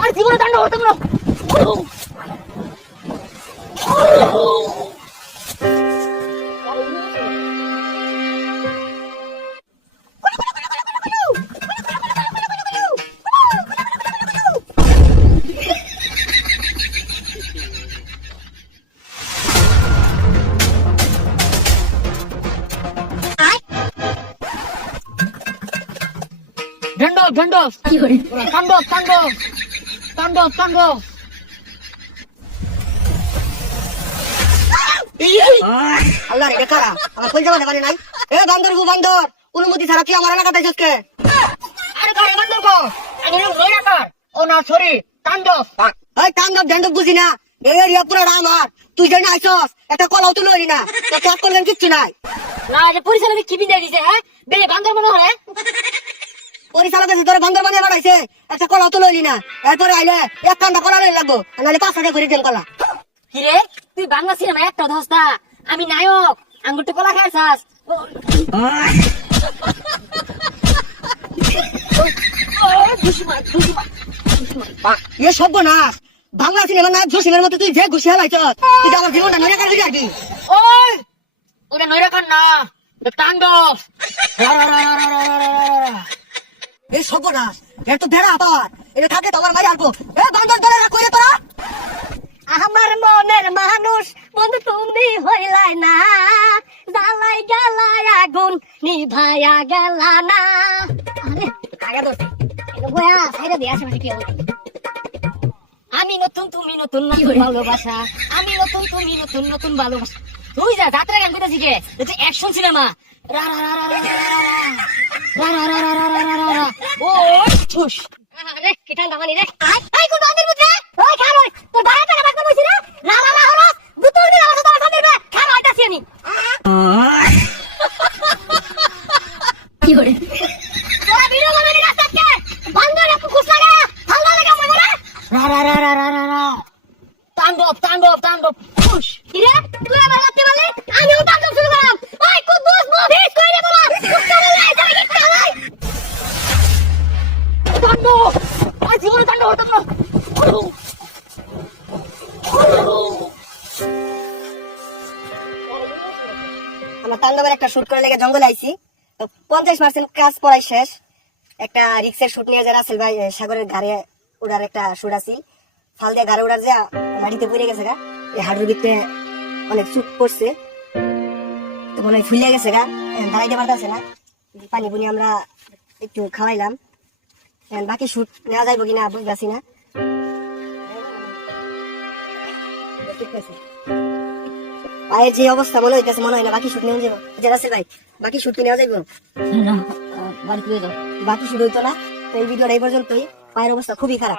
আর জীবনে দান্ড হতাম না ঢন্ডস তাণ্ডব তাণ্ডব তাণ্ডব তাণ্ডব আল্লাহ রে কারা আমার কই যাবে মানে নাই। এ বান্দর গো বান্দর। অনুমতি ছাড়া তুই আমার এলাকাতে আরে আমি লোক রাখার ও না সরি এই এই এরিয়া পুরো আমার তুই জানি আইছস একটা কলাও তুলো এরি না। তো কাজ করলেন কিচ্ছু নাই। না যে পরিচালক কি বিদায় দিছে হ্যাঁ? বে বান্দর মনে হলে পরিচালক আছে তোর বান্দর বানিয়ে বাড়াইছে একটা কলাও তুলো এরি না। এরপরে আইলে এক কান্দা কলা লই লাগবো নাহলে পাঁচ হাজার করে দেন কলা কি রে তুই বাংলা সিনেমা একটা ধস্তা আমি নায়ক আঙ্গুরটা কলা খাইছাস। এ সব না বাংলা সিনেমা না জসিমের মতো তুই যে ঘুষি হালাইছস তুই তো আমার জীবনটা নড়ে কাটবি আর কি ওই ওটা রাখার না এ সর্বনাশ এর তো ভেড়া আবার এটা থাকে তো আমার মাই আলবো এ বান্দর ধরে রাখ কইরে তোরা আমার মনের মানুষ বন্ধু তুমি হইলাই না জ্বালাই গেলাই আগুন নিভাইয়া গেলা না আমি নতুন তুমি নতুন ভালোবাসা আমি নতুন তুমি নতুন নতুন ভালোবাসা তুই যা যাত্রা গান করতেছি কে এটা অ্যাকশন সিনেমা রা রা রা রা রা রা রা রা। রা রা রা রা রা রা রা রা রা। ও ঠুস আরে কি ঠান্ডা পানি রে। আই আই কোন বান্দির বুঝে ওই তোর বাড়া টাকা রে হরস। আমার সাথে আইতাছি আমি। কি করে? তোরা ভিডিও বান্দর একটু খুশ লাগা ভালো লাগা রে রা রা রা রা রা রা রা। তাণ্ডব তাণ্ডব তাণ্ডব। ঠুস কি রে? তুই আর জীবনে তাণ্ডব হতাম না আমার তাণ্ডবের একটা শুট করে লেগে জঙ্গলে আইছি। পঞ্চাশ পার্সেন্ট কাজ পড়াই শেষ। একটা রিক্সের শুট নিয়ে যারা আসল ভাই সাগরের ঘাড়ে উড়ার একটা শুট আছিল ফাল দিয়ে ঘাড়ে উড়ার যে মাটিতে পড়ে গেছে গা, এই হাড়ুর ভিতরে অনেক চুট পড়ছে। তো মনে হয় ফুলে গেছে গা দাঁড়াইতে পারতেছে না। পানি পুনি আমরা একটু খাওয়াইলাম। বাকি শুট নেওয়া যাইব কিনা বুঝতেছি না। পায়ের যে অবস্থা মনে হইতেছে মনে হয় না বাকি শুট নেওয়া যাব যে ভাই বাকি শুট কি নেওয়া যাইব? বাড়িতে বাকি শুট হইতো না। তো এই ভিডিওটা এই পর্যন্তই। পায়ের অবস্থা খুবই খারাপ।